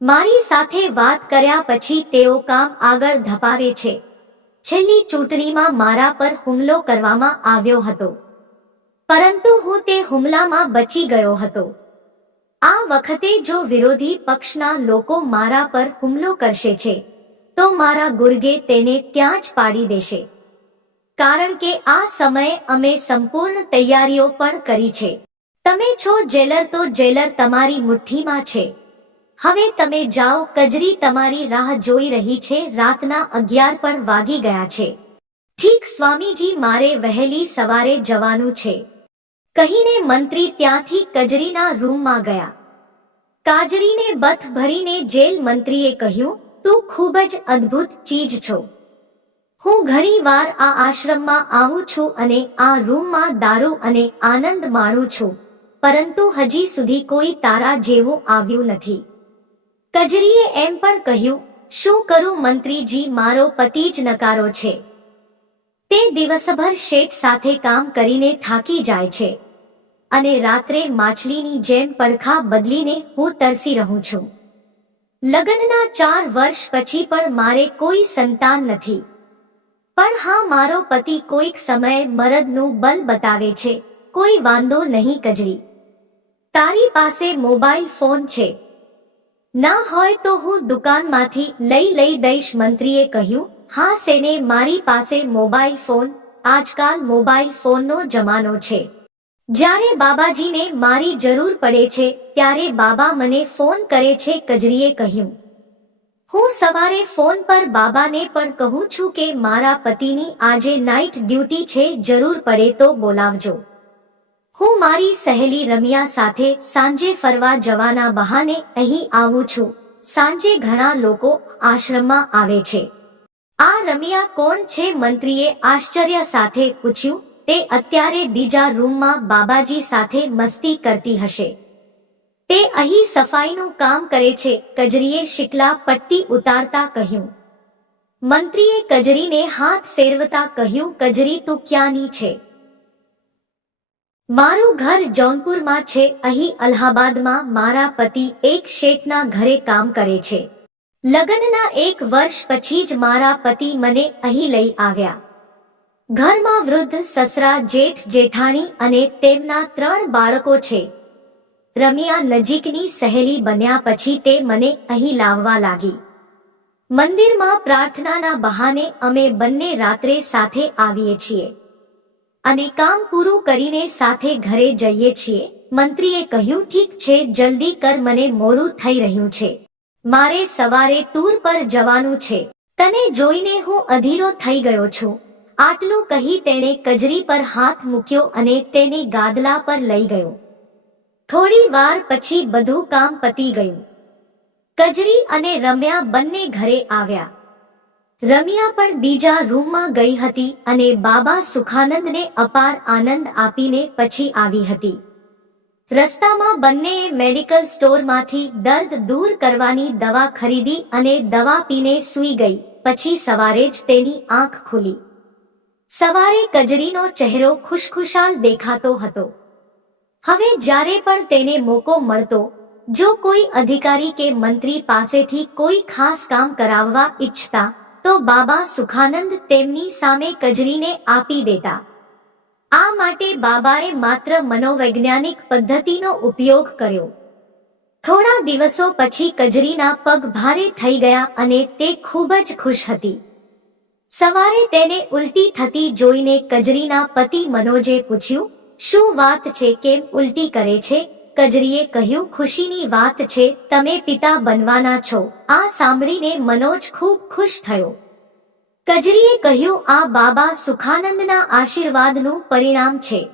મારી સાથે વાત કર્યા પછી તેઓ કામ આગળ ધપાવે છે. છેલ્લી ચૂંટણીમાં મારા પર હુમલો કરવામાં આવ્યો હતો. પરંતુ હું તે હુમલામાં બચી ગયો હતો. આ વખતે જો વિરોધી પક્ષના લોકો મારા પર હુમલો કરશે છે, તો મારા ગુર્ગે તેને ત્યાં જ પાડી દેશે. કારણ કે આ સમયે અમે સંપૂર્ણ તૈયારીઓ પણ કરી છે. તમે છો જેલર તો જેલર તમારી મુઠ્ઠીમાં છે. હવે તમે જાઓ, કજરી તમારી રાહ જોઈ રહી છે, રાતના અગિયાર પણ વાગી ગયા છે. ઠીક, સ્વામીજી, મારે વહેલી સવારે જવાનું છે. કહીને મંત્રી ત્યાંથી કજરીના રૂમમાં ગયા. કાજરીને બથ ભરીને જેલ મંત્રીએ કહ્યું, તું ખૂબ જ અદ્ભુત ચીજ છો. હું ઘણી વાર આ આશ્રમમાં આવું છું અને આ રૂમમાં દારૂ અને આનંદ માણું છું. પરંતુ હજી સુધી કોઈ તારા જેવું આવ્યું નથી. કજરીએ એમ પણ કહ્યું, શું કરું મંત્રીજી મારો પતિ જ નકારો છે. તે દિવસભર શેઠ સાથે કામ કરીને થાકી જાય છે. અને રાત્રે માછલીની જેમ પડખા બદલીને હું તરસી રહું છું. લગ્નના ચાર વર્ષ પછી પણ મારે કોઈ સંતાન નથી. પણ હા, મારો પતિ કોઈક સમયે મરદનું બલ બતાવે છે. કોઈ વાંધો નહીં કજરી. તારી પાસે મોબાઈલ ફોન છે. ના હોય તો હું દુકાનમાંથી લઈ લઈ દઈશ, મંત્રીએ કહ્યું. હા, સેને, મારી પાસે મોબાઈલ ફોન, આજકાલ મોબાઈલ ફોનનો જમાનો છે. જ્યારે બાબાજીને મારી જરૂર પડે છે, ત્યારે બાબા મને ફોન કરે છે, કજરીએ કહ્યું. હું સવારે ફોન પર બાબાને પણ કહું છું કે, મારા પતિની આજે નાઇટ ડ્યુટી છે, જરૂર પડે તો બોલાવજો. હું મારી સહેલી રમ્યા સાથે સાંજે ફરવા જવાના બહાને અહીં આવું છું. સાંજે ઘણા લોકો આશ્રમમાં આવે છે. આ રમ્યા કોણ છે મંત્રીએ આશ્ચર્ય સાથે પૂછ્યું. તે અત્યારે બીજા રૂમમાં બાબાજી સાથે મસ્તી કરતી હશે. તે અહીં સફાઈનું કામ કરે છે, કજરીએ શિકલા પટ્ટી ઉતારતા કહ્યું. મંત્રીએ કજરીને હાથ ફેરવતા કહ્યું, કજરી, તું ક્યાંની છે? મારું ઘર જૌનપુરમાં છે, અહીં અલ્હાબાદમાં મારા પતિ એક શેઠના ઘરે કામ કરે છે. લગ્નના એક વર્ષ પછી જ મારા પતિ મને અહીં લઈ આવ્યા. ઘરમાં વૃદ્ધ સસરા જેઠ જેઠાણી અને તેમના ત્રણ બાળકો છે. રમ્યા નજીકની સહેલી બન્યા પછી તે મને અહીં લાવવા લાગી. મંદિરમાં પ્રાર્થનાના બહાને અમે બંને રાત્રે સાથે આવીએ છીએ. અને કામ પૂરું કરીને સાથે ઘરે જઈએ છીએ. મંત્રીએ કહ્યું, ઠીક છે, જલ્દી કર, મને મોડું થઈ રહ્યું છે. મારે સવારે ટૂર પર જવાનું છે. તને જોઈને હું અધીરો થઈ ગયો છું. આટલું કહી તેણે કજરી પર હાથ મૂક્યો અને તેને ગાદલા પર લઈ ગયો. થોડી વાર પછી બધું કામ પતી ગયું. કજરી અને રમ્યા બંને ઘરે આવ્યા. રમ્યા પણ બીજા રૂમમાં ગઈ હતી અને બાબા સુખાનંદને અપાર આનંદ આપીને પછી આવી હતી. રસ્તામાં બંનેએ મેડિકલ સ્ટોરમાંથી દર્દ દૂર કરવાની દવા ખરીદી અને દવા પીને સૂઈ ગઈ, પછી સવારે જ તેની આંખ ખુલી. સવારે કજરીનો ચહેરો ખુશખુશાલ દેખાતો હતો. હવે જ્યારે પણ તેને મોકો મળતો, જો કોઈ અધિકારી કે મંત્રી પાસેથી કોઈ ખાસ કામ કરાવવા ઈચ્છતા તો બાબા સુખાનંદ તેમની સામે કજરીને આપી દેતા. આ માટે બાબાએ માત્ર મનોવૈજ્ઞાનિક પદ્ધતિનો ઉપયોગ કર્યો. થોડા દિવસો પછી કજરીના પગ ભારે થઈ ગયા અને તે ખૂબ જ ખુશ હતી. સવારે તેને ઉલટી થતી જોઈને કજરીના પતિ મનોજે પૂછ્યું, શું વાત છે? કેમ ઉલટી કરે છે? કજરીએ કહ્યું, ખુશીની વાત છે, તમે પિતા બનવાના છો. આ સાંભળીને મનોજ ખૂબ ખુશ થયો. કજરીએ કહ્યું, આ બાબા સુખાનંદના આશીર્વાદનું પરિણામ છે.